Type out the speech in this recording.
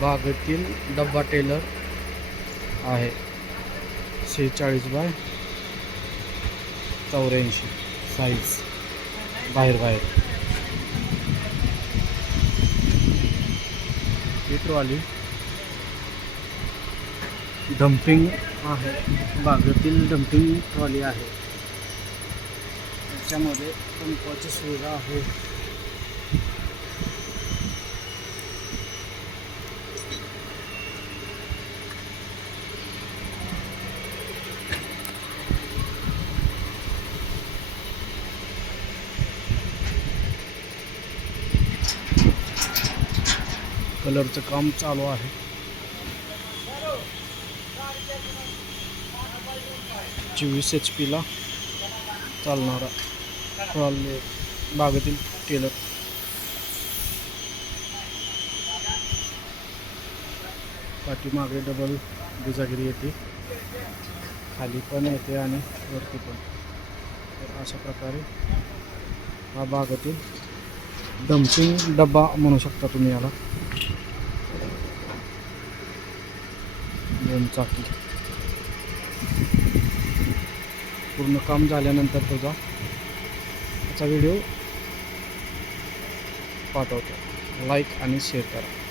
बागेतील डब्बा टेलर आहे 46 बाय 84 साईज बाहेर ही ट्रॉली डम्पिंग आहे. बागेतील डम्पिंग ट्रॉली आहे. त्याच्यामध्ये पंपाची सुविधा आहे. कलरचं काम चालू आहे. 24 HP ला चालणारा ट्रॉली बागेतील टेलर. पाठीमागे डबल दुचाकी येते, खाली पण येते आणि वरती पण. तर अशा प्रकारे हा बागेतील डम्पिंग डब्बा म्हणू शकता तुम्ही याला. 2 चाकी. पूर्ण काम झाल्यानंतर त्याचा व्हिडिओ पाठवतो. लाईक आणि शेअर करा.